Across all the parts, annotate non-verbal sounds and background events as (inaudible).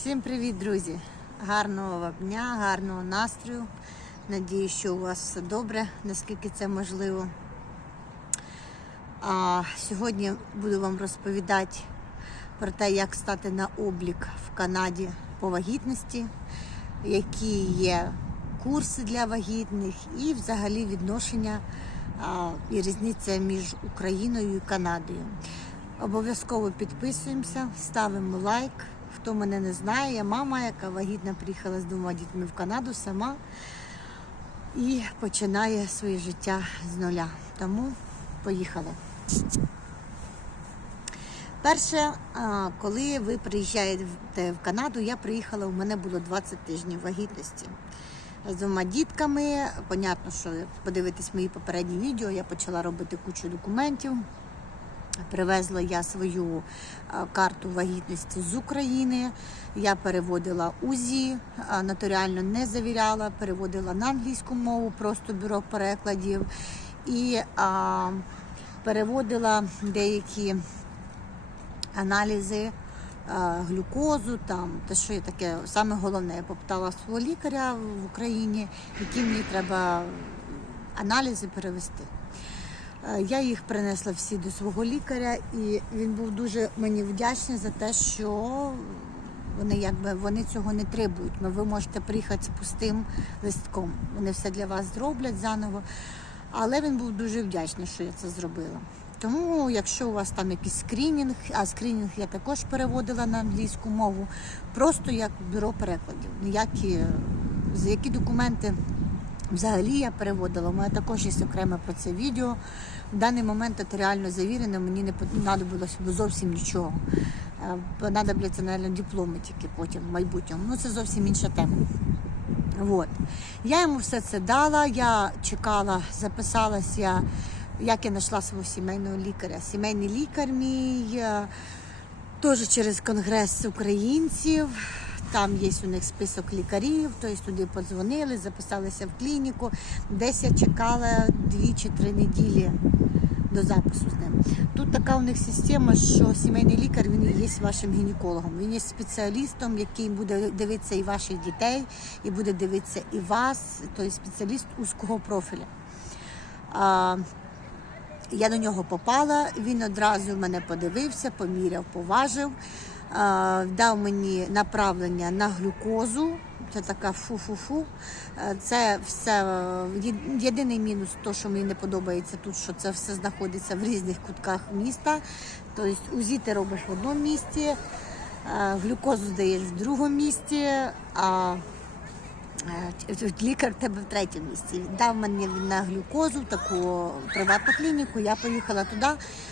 Всім привіт, друзі! Гарного вам дня, гарного настрою. Надію, що у вас все добре, наскільки це можливо. А сьогодні буду вам розповідати про те, як стати на облік в Канаді по вагітності, які є курси для вагітних і взагалі відношення а, і різниця між Україною і Канадою. Обов'язково підписуємося, ставимо лайк. Хто мене не знає, я мама, яка вагітна приїхала з двома дітьми в Канаду сама і починає своє життя з нуля. Тому поїхали. Перше, коли ви приїжджаєте в Канаду, я приїхала, у мене було 20 тижнів вагітності. З двома дітками. Понятно, що подивитись мої попередні відео, я почала робити кучу документів. Привезла я свою е, карту вагітності з України. Я переводила УЗІ, а, нотаріально не завіряла, переводила на англійську мову, просто бюро перекладів і а, переводила деякі аналізи а, глюкозу, там те, що є таке саме головне. Я попитала свого лікаря в Україні, які мені треба аналізи перевести. Е, Я їх принесла всі до свого лікаря, і він був дуже мені вдячний за те, що вони якби вони цього не требують. Ну, Ви можете приїхати з пустим листком. Вони все для вас зроблять заново. Але він був дуже вдячний, що я це зробила. Тому, якщо у вас там якийсь скринінг, а скринінг я також переводила на англійську мову, просто як бюро перекладів. Ніякі які документи Взагалі я переводила, у мене також є окреме про це відео. В даний момент це реально завірено, мені не понадобилось зовсім нічого. Е, Понадобляться, мабуть, дипломи тільки потім, в майбутньому. Ну, це зовсім інша тема. От. Я йому все це дала, я чекала, записалась я, як я знайшла свого сімейного лікаря. Сімейний лікар мій е, теж через конгрес українців. Там є у них список лікарів, тобто туди подзвонили, записалися в клініку. Десь я чекала дві чи три неділі до запису з ним. Тут така у них система, що сімейний лікар він є вашим гінекологом. Він є спеціалістом, який буде дивитися і ваших дітей, і буде дивитися і вас, тобто спеціаліст узкого профіля. Я до нього попала, він одразу мене подивився, поміряв, поважив, дав мені направлення на глюкозу. Це така фу-фу-фу. Е, Це все е, єдиний мінус, то, що мені не подобається тут, що це все знаходиться в різних кутках міста. Тобто УЗІ ти робиш в одному місті, е, глюкозу здаєш в другому місці. а Лікар в тебе в третьому місці. Дав мені на глюкозу таку приватну клініку. Я поїхала туди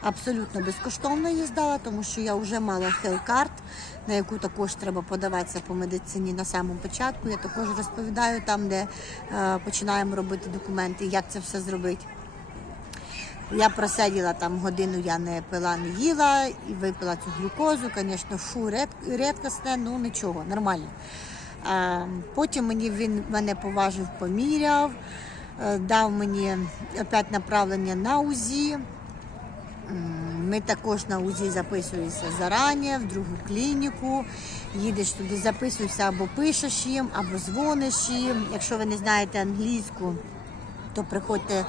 абсолютно безкоштовно їздила, тому що я вже мала хелкарт, на яку також треба подаватися по медицині на самому початку. Я також розповідаю там, де е, починаємо робити документи, як це все зробити. Я просиділа там годину, я не пила, не їла і випила цю глюкозу. Звісно, фу, ред, рідкісне, ну нічого, нормально. А, потім мені він мене поважив, поміряв, е, дав мені опять направлення на УЗІ. Ми також на УЗІ записуємося зарані, в другу клініку. Їдеш туди, записуєшся або пишеш їм, або дзвониш їм. Якщо ви не знаєте англійську, то приходьте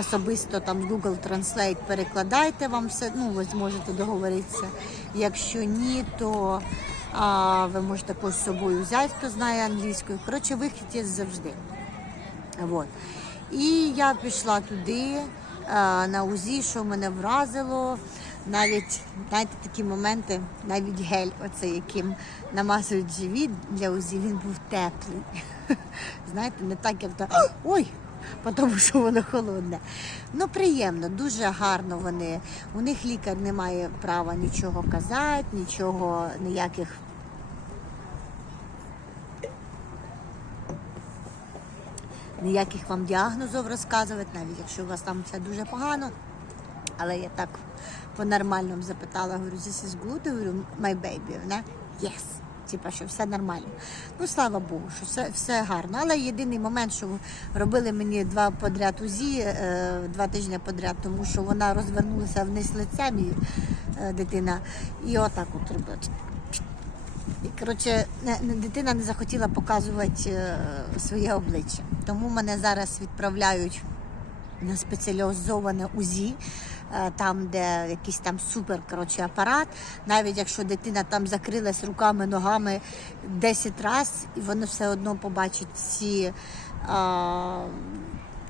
особисто там Google Translate, перекладайте вам все, ну ви зможете договоритися. Якщо ні, то а, ви можете також з собою взяти, хто знає англійську. Коротше, вихід є завжди. Вот. І я пішла туди на УЗІ, що мене вразило. Навіть знаєте, такі моменти, навіть гель, оцей, яким намазують живіт для УЗІ, він був теплий. (laughs) Знаєте, не так, як то ой, (laughs) тому що воно холодне. Ну, приємно, дуже гарно вони. У них лікар не має права нічого казати, нічого, ніяких ніяких вам діагнозів розказувати, навіть якщо у вас там все дуже погано. Але я так по-нормальному запитала, говорю, this is good, говорю, my baby, вона yes. Типа, що все нормально. Ну, слава Богу, що все, все гарно. Але єдиний момент, що робили мені два подряд УЗІ, е, два тижні подряд, тому що вона розвернулася вниз лицем, і, е, дитина, і отак от робила. Коротше, дитина не захотіла показувати е, своє обличчя. Тому мене зараз відправляють на спеціалізоване УЗІ, там, де якийсь там супер коротше, апарат. Навіть якщо дитина там закрилась руками, ногами 10 разів, і воно все одно побачить всі. е,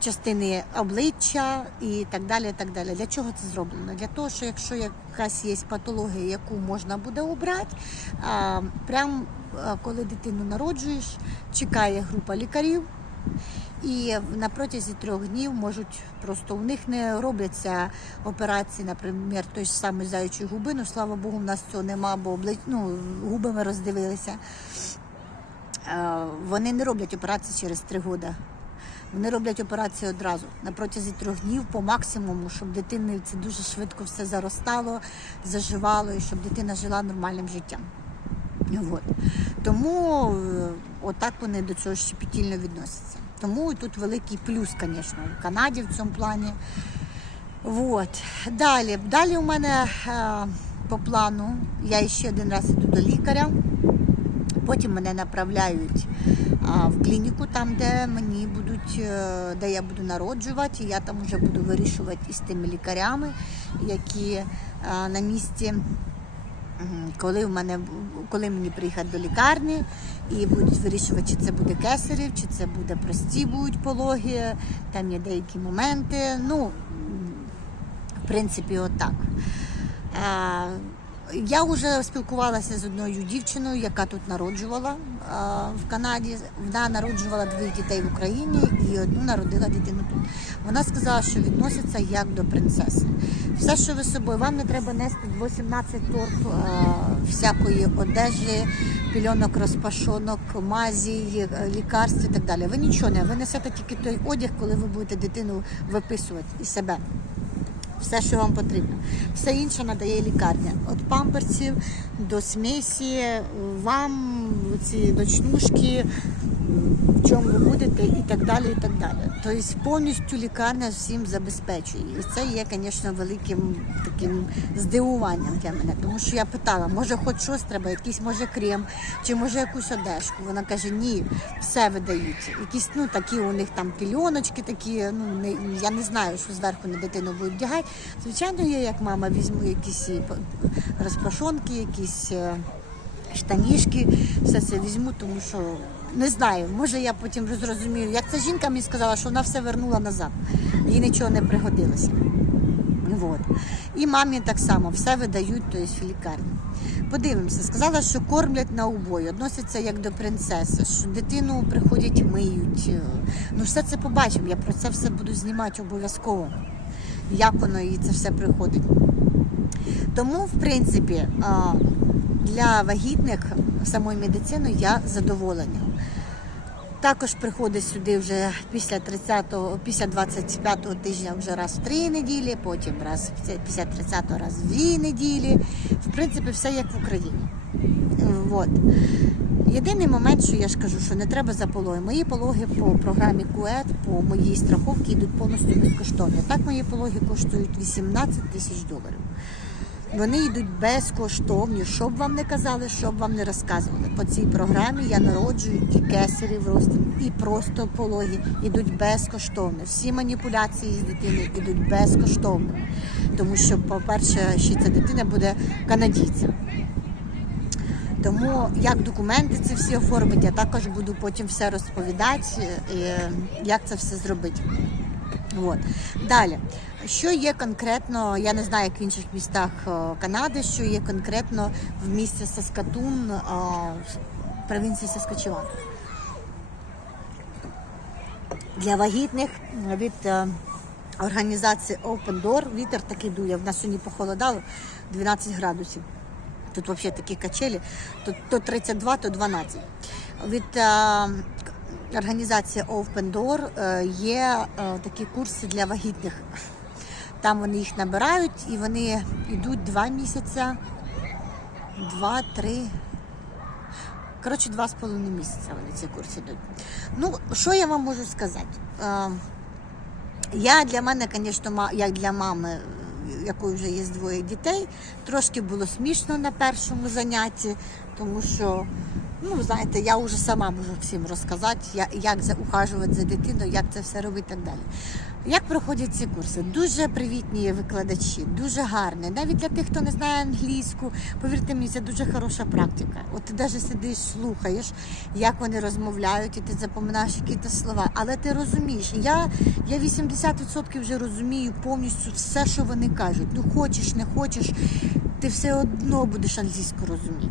Частини обличчя і так далі. і так далі. Для чого це зроблено? Для того, що якщо якась є патологія, яку можна буде обрати, а, прям а, коли дитину народжуєш, чекає група лікарів, і на протязі трьох днів можуть просто у них не робляться операції, наприклад, той ж самий заючої губи. Ну слава Богу, в нас цього нема, бо ну, губи ми роздивилися. Е, Вони не роблять операції через три роки. Вони роблять операцію одразу на протязі трьох днів по максимуму, щоб дитини це дуже швидко все заростало, заживало і щоб дитина жила нормальним життям. От. Тому е, отак вони до цього щепетільно відносяться. Тому тут великий плюс, звісно, в Канаді в цьому плані. От. Далі. Далі у мене е, по плану я ще один раз іду до лікаря. Потім мене направляють в клініку, там, де мені будуть, е, де я буду народжувати. І я там вже буду вирішувати із тими лікарями, які е, на місці. Коли в мене коли мені приїхати до лікарні і будуть вирішувати, чи це буде кесарів, чи це буде прості будуть пологи, там є деякі моменти. Ну, в принципі, отак. А, я вже спілкувалася з одною дівчиною, яка тут народжувала в Канаді. Вона народжувала двох дітей в Україні і одну народила дитину тут. Вона сказала, що відноситься як до принцеси. Все, що ви з собою, вам не треба нести 18 торб всякої одежі, пільонок, розпашонок, мазі, е, лікарств і так далі. Ви нічого не ви несете тільки той одяг, коли ви будете дитину виписувати і себе все, що вам потрібно. Все інше надає лікарня. Від памперсів до смісі, вам ці ночнушки, в чому ви будете і так далі. і так далі. Тобто повністю лікарня всім забезпечує. І це є, звісно, великим таким здивуванням для мене. Тому що я питала, може хоч щось треба, якийсь може крем, чи може якусь одежку. Вона каже, ні, все видають. Якісь ну такі у них там пільоночки такі, ну не я не знаю, що зверху на дитину будуть вдягати. Звичайно, я як мама візьму якісь розпашонки, якісь. е, Штанішки, все це візьму, тому що не знаю, може я потім зрозумію. Як ця жінка мені сказала, що вона все вернула назад, їй нічого не пригодилося. Вот. І мамі так само все видають тобто, в лікарні. Подивимося, сказала, що кормлять на убой, відносяться як до принцеси, що дитину приходять миють. Ну, все це побачимо. Я про це все буду знімати обов'язково. Як воно і це все приходить. Тому, в принципі, для вагітних самою медициною я задоволена. Також приходить сюди вже після 30-го, після 25-го тижня вже раз в три неділі, потім раз після 30-го раз в дві неділі. В принципі, все як в Україні. Вот. Єдиний момент, що я ж кажу, що не треба за пологи. Мої пологи по програмі КУЕТ, по моїй страховці йдуть повністю безкоштовно. Так мої пологи коштують 18 тисяч доларів. Вони йдуть безкоштовні, щоб вам не казали, щоб вам не розказували. По цій програмі я народжую і кесарів розтин, і просто пологи йдуть безкоштовно. Всі маніпуляції з дитиною йдуть безкоштовно. Тому що, по-перше, ще ця дитина буде канадійцем. Тому як документи ці всі оформити, я також буду потім все розповідати, е, як це все зробити. От. Далі, що є конкретно, я не знаю, як в інших містах е, Канади, що є конкретно в місті Саскатун, е, в провінції Саскачеван. Для вагітних від е, організації Open Door вітер такий дує. В нас сьогодні похолодало 12 градусів. Тут взагалі такі качелі, тут то 32, то 12. Від організації Open Door є такі курси для вагітних. Там вони їх набирають і вони йдуть два місяці, два-три. Коротше, два з половиною місяця вони ці курси йдуть. Ну, що я вам можу сказати? Е, я для мене, звісно, як для мами, якої вже є двоє дітей, трошки було смішно на першому занятті, тому що, ну, знаєте, я вже сама можу всім розказати, як ухажувати за дитиною, як це все робити і так далі. Як проходять ці курси? Дуже привітні викладачі, дуже гарні. Навіть для тих, хто не знає англійську, повірте мені, це дуже хороша практика. От ти навіть сидиш, слухаєш, як вони розмовляють, і ти запоминаєш якісь слова. Але ти розумієш, я, я 80% вже розумію повністю все, що вони кажуть. Ну хочеш, не хочеш, ти все одно будеш англійську розуміти.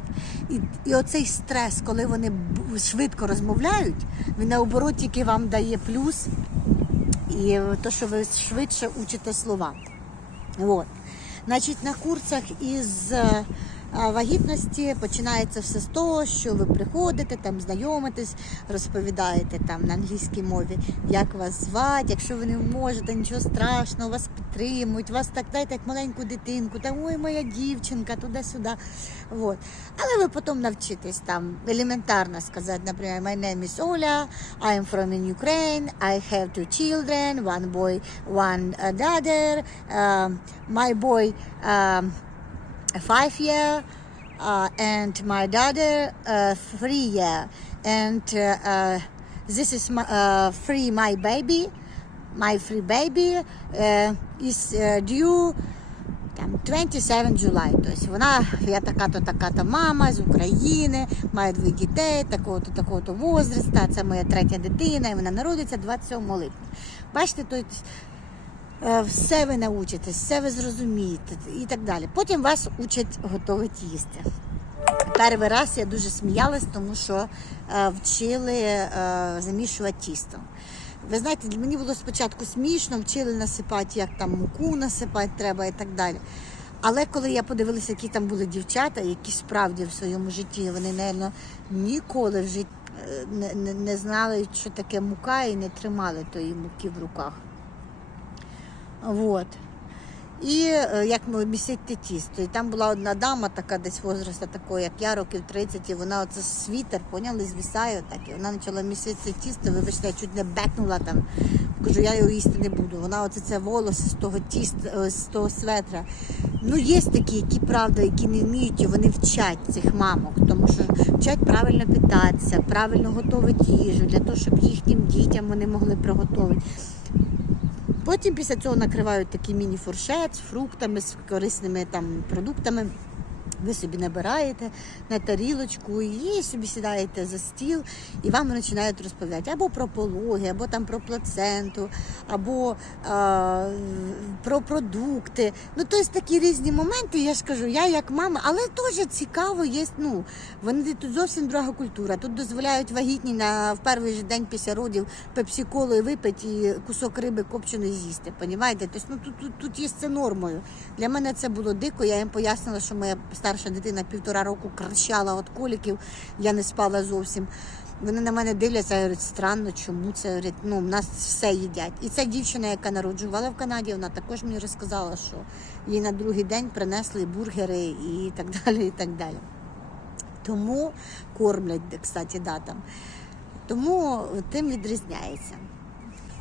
І, і оцей стрес, коли вони швидко розмовляють, він наоборот тільки вам дає плюс і то, що ви швидше учите слова. От. Значить, на курсах із е, вагітності починається все з того, що ви приходите, там знайомитесь, розповідаєте там на англійській мові, як вас звати, якщо ви не можете, нічого страшного, вас підтримують, вас так дайте як маленьку дитинку, там ой, моя дівчинка, туди-сюди. От. Але ви потім навчитесь там елементарно сказати, наприклад, my name is Ola, I'm from in Ukraine, I have two children, one boy, one uh, daughter, um, my boy um, five year, uh, and my daughter uh, three year, and uh, uh, this is my, uh, free my baby, my free baby uh, is uh, due там 27 July. Тобто вона, я така-то, така-то мама з України, має двох дітей, такого-то, такого-то возраста, це моя третя дитина, і вона народиться 27 липня. Бачите, е, все ви научитесь, все ви зрозумієте і так далі. Потім вас учать готувати їсти. Перший раз я дуже сміялась, тому що е, вчили е, замішувати тісто. Ви знаєте, мені було спочатку смішно, вчили насипати, як там муку насипати треба і так далі. Але коли я подивилася, які там були дівчата, які справді в своєму житті, вони, мабуть, ніколи в житті е, не, не знали, що таке мука, і не тримали тої муки в руках. Вот. І е, як ми місити тісто. І там була одна дама, така десь возраста такої, як я, років 30, і вона оце світер, поняли, звісає так. І вона почала місити тісто, вибачте, я чуть не бекнула там. Кажу, я його їсти не буду. Вона оце це волоси з того тіста, е, з того светра. Ну, є такі, які правда, які не вміють, і вони вчать цих мамок, тому що вчать правильно питатися, правильно готувати їжу, для того, щоб їхнім дітям вони могли приготувати. Потім після цього накривають такий міні-фуршет з фруктами, з корисними там продуктами. Ви собі набираєте на тарілочку і собі сідаєте за стіл, і вам починають розповідати або про пологи, або там про плаценту, або е, про продукти. Ну, тобто такі різні моменти, я ж кажу, я як мама, але теж цікаво є. Ну, вони тут зовсім друга культура. Тут дозволяють вагітні на в перший же день після родів пепсі-колою випити і кусок риби копченої з'їсти. Тобто, ну, тут, тут, тут є це нормою. Для мене це було дико. Я їм пояснила, що моя старша дитина півтора року кричала від коліків, я не спала зовсім. Вони на мене дивляться, я говорю, странно, чому це говорять, ну, в нас все їдять. І ця дівчина, яка народжувала в Канаді, вона також мені розказала, що їй на другий день принесли бургери і так (laughs) далі. і так далі. Тому кормлять, кстати, да, там. Тому тим відрізняється.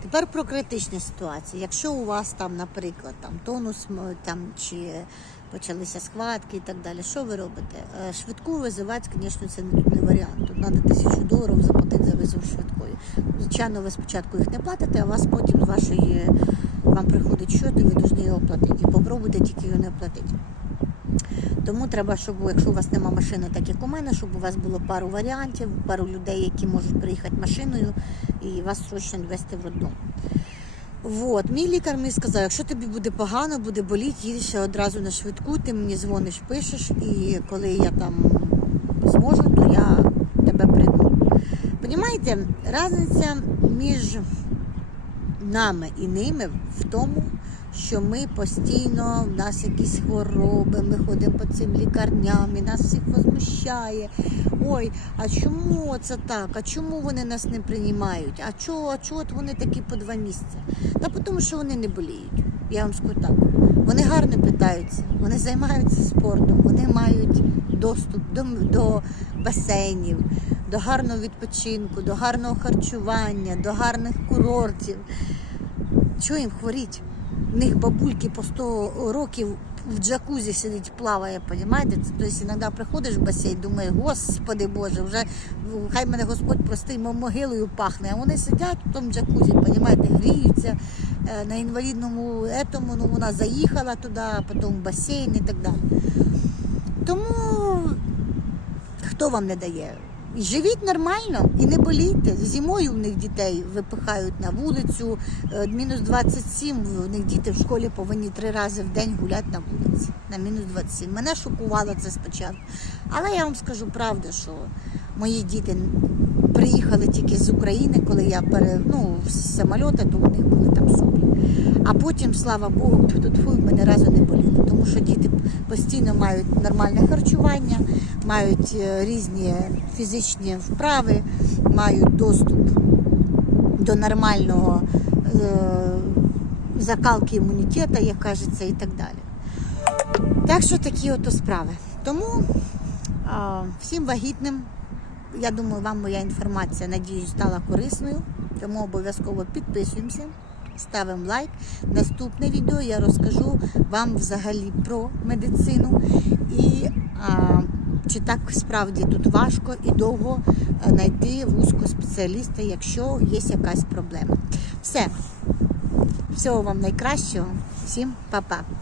Тепер про критичні ситуації. Якщо у вас там, наприклад, там тонус там чи почалися схватки і так далі, що ви робите? Е, Швидку визивати, звісно, це не, варіант. Тут треба тисячу доларів заплатити за визов швидкої. Звичайно, ви спочатку їх не платите, а вас потім вашої вам приходить счет, і ви повинні його платити. І попробуйте тільки його не платити. Тому треба, щоб якщо у вас нема машини, так як у мене, щоб у вас було пару варіантів, пару людей, які можуть приїхати машиною і вас срочно відвезти в роддом. Вот. Мій лікар мені сказав, якщо тобі буде погано, буде боліти, їдеш одразу на швидку, ти мені дзвониш, пишеш, і коли я там зможу, то я тебе прийму. Понімаєте, різниця між нами і ними в тому, що ми постійно, в нас якісь хвороби, ми ходимо по цим лікарням, і нас всіх возмущає. Ой, а чому це так? А чому вони нас не приймають? А чого, а чого от вони такі по два місяці? Та тому, що вони не боліють. Я вам скажу так. Вони гарно питаються, вони займаються спортом, вони мають доступ до, до басейнів, до гарного відпочинку, до гарного харчування, до гарних курортів. Чого їм хворіть? В них бабульки по 100 років в джакузі сидить, плаває, розумієте? Тобто іноді приходиш в басейн, думаєш, господи Боже, вже хай мене Господь простий, могилою пахне. А вони сидять в тому джакузі, розумієте, гріються е, на інвалідному етому, ну вона заїхала туди, потім в басейн і так далі. Тому хто вам не дає? Живіть нормально і не болійте. Зимою в них дітей випихають на вулицю. е, Мінус 27, в них діти в школі повинні три рази в день гуляти на вулиці. На мінус 27. Мене шокувало це спочатку. Але я вам скажу правду, що мої діти приїхали тільки з України, коли я пере, ну, з то у них були там соплі. А потім, слава Богу, тут в мене разу не боліли, тому що діти постійно мають нормальне харчування, мають е, різні фізичні вправи, мають доступ до нормального е, закалки імунітету, як кажеться, і так далі. Так що такі ото справи. Тому а, всім вагітним, я думаю, вам моя інформація, надіюсь, стала корисною. Тому обов'язково підписуємося, ставимо лайк. Наступне відео я розкажу вам взагалі про медицину і а, чи так справді тут важко і довго е, знайти вузького спеціаліста, якщо є якась проблема. Все. Всього вам найкращого. Всім па-па.